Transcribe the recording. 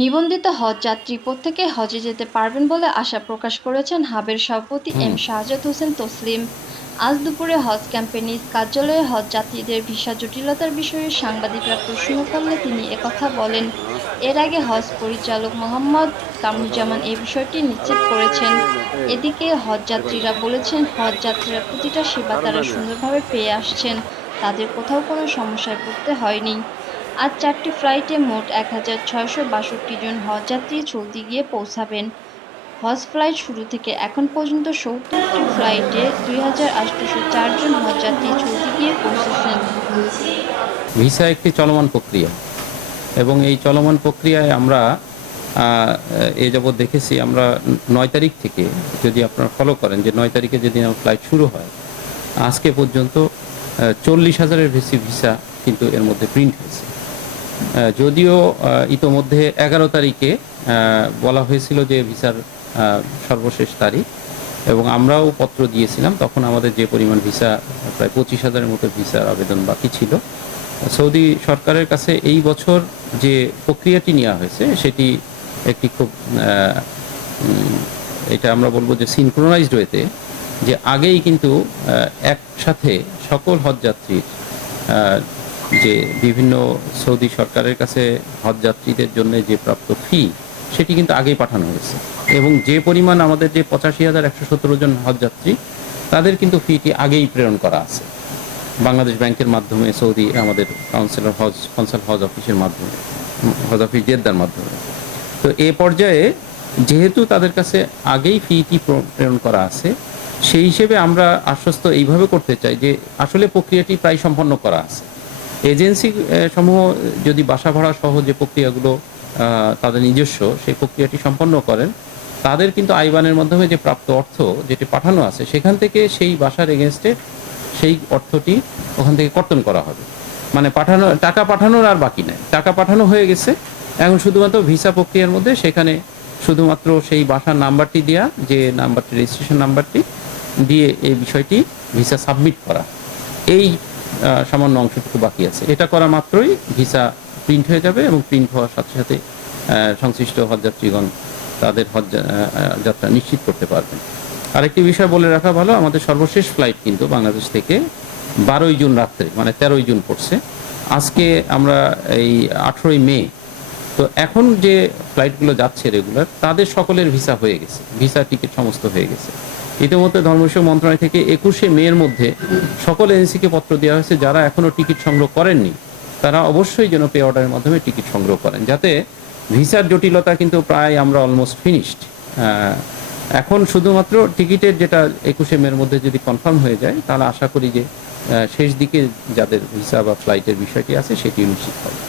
নিবন্ধিত হজ যাত্রী প্রত্যেকে হজে যেতে পারবেন বলে আশা প্রকাশ করেছেন হাবের সভাপতি এম শাহজাদ হোসেন তসলিম। আজ দুপুরে হজ ক্যাম্পে নিজ কার্যালয়ে হজ যাত্রীদের ভিসা জটিলতার বিষয়ে সাংবাদিকরা প্রশ্ন করলে তিনি একথা বলেন এর আগে হজ পরিচালক মোহাম্মদ কামরুজ্জামান এই বিষয়টি নিশ্চিত করেছেন। এদিকে হজ যাত্রীরা বলেছেন হজ যাত্রীরা প্রতিটা সেবা তারা সুন্দরভাবে পেয়ে আসছেন। তাদের কোথাও কোনো সমস্যায় পড়তে হয়নি। আজ চারটি ফ্লাইটে মোট এক হাজার ছয়শো বাষট্টি জন হজযাত্রী সৌদি গিয়ে পৌঁছাবেন। হজ ফ্লাইট শুরু থেকে এখন পর্যন্ত সত্তরটি ফ্লাইটে দুই হাজার আটশোশো চারজন হজযাত্রী সৌদি গিয়ে পৌঁছেছেন। ভিসা একটি চলমান প্রক্রিয়া এবং এই চলমান প্রক্রিয়ায় আমরা এ যাবৎ দেখেছি আমরা নয় তারিখ থেকে যদি আপনারা ফলো করেন যে নয় তারিখে যেদিন আমার ফ্লাইট শুরু হয়, আজকে পর্যন্ত চল্লিশ হাজারের বেশি ভিসা কিন্তু এর মধ্যে প্রিন্ট হয়েছে। যদিও ইতোমধ্যে এগারো তারিখে বলা হয়েছিল যে ভিসার সর্বশেষ তারিখ। এবং আমরাও পত্র দিয়েছিলাম, তখন আমাদের যে পরিমাণ ভিসা, প্রায় পঁচিশ হাজারের মতো ভিসার আবেদন বাকি ছিল। সৌদি সরকারের কাছে এই বছর যে প্রক্রিয়াটি নেওয়া হয়েছে, সেটি একটি খুব এটা আমরা বলব যে সিনক্রোনাইজড ওয়েতে যে আগেই কিন্তু একসাথে সকল হজযাত্রীর যে বিভিন্ন সৌদি সরকারের কাছে হজযাত্রীদের জন্য যে প্রাপ্ত ফি সেটি কিন্তু আগেই পাঠানো হয়েছে। এবং যে পরিমাণ আমাদের যে পঁচাশি হাজার একশো সতেরো জন হজযাত্রী তাদের কিন্তু ফিটি আগেই প্রেরণ করা আছে। বাংলাদেশ ব্যাংকের মাধ্যমে, সৌদি আমাদের কাউন্সিলর হজ কনসাল হজ অফিসের মাধ্যমে, হজ অফিস জেদ্দার মাধ্যমে। তো এ পর্যায়ে যেহেতু তাদের কাছে আগেই ফিটি প্রেরণ করা আছে, সেই হিসেবে আমরা আশ্বস্ত এইভাবে করতে চাই যে আসলে প্রক্রিয়াটি প্রায় সম্পন্ন করা আছে। এজেন্সি সমূহ যদি বাসা ভাড়া সহ যে প্রক্রিয়াগুলো তাদের নিজস্ব, সেই প্রক্রিয়াটি সম্পন্ন করেন, তাদের কিন্তু আইবানের মাধ্যমে যে প্রাপ্ত অর্থ যেটি পাঠানো আছে, সেখান থেকে সেই বাসার এগেনস্টে সেই অর্থটি ওখান থেকে কর্তন করা হবে। মানে পাঠানো, টাকা পাঠানোর আর বাকি নেই। টাকা পাঠানো হয়ে গেছে, এখন শুধুমাত্র ভিসা প্রক্রিয়ার মধ্যে সেখানে শুধুমাত্র সেই বাসার নাম্বারটি দেওয়া যে নাম্বারটি রেজিস্ট্রেশন নাম্বারটি, দিয়ে এই বিষয়টি ভিসা সাবমিট করা। এই সামান্য অংশটুকু বাকি আছে। এটা করা মাত্রই ভিসা প্রিন্ট হয়ে যাবে এবং প্রিন্ট হওয়ার সাথে সাথে সংশ্লিষ্ট হজযাত্রীগণ তাদের হজ যাত্রা নিশ্চিত করতে পারবেন। আরেকটি বিষয় বলে রাখা ভালো, আমাদের সর্বশেষ ফ্লাইট কিন্তু বাংলাদেশ থেকে বারোই জুন রাত্রে মানে তেরোই জুন পড়ছে। আজকে আমরা এই আঠেরোই মে তো এখন যে ফ্লাইটগুলো যাচ্ছে রেগুলার, তাদের সকলের ভিসা হয়ে গেছে। ভিসা টিকিট সমস্ত হয়ে গেছে। ইতিমধ্যে ধর্মবিষয়ক মন্ত্রণালয় থেকে একুশে মেয়ের মধ্যে সকল এজেন্সিকে পত্র দেওয়া হয়েছে, যারা এখনও টিকিট সংগ্রহ করেননি। তারা অবশ্যই যেন পে অর্ডারের মাধ্যমে টিকিট সংগ্রহ করেন, যাতে ভিসার জটিলতা কিন্তু প্রায় আমরা অলমোস্ট ফিনিশড এখন শুধুমাত্র টিকিটের যেটা একুশে মের মধ্যে যদি কনফার্ম হয়ে যায়, তাহলে আশা করি যে শেষ দিকে যাদের ভিসা বা ফ্লাইটের বিষয়টি আছে সেটি নিশ্চিত হবে।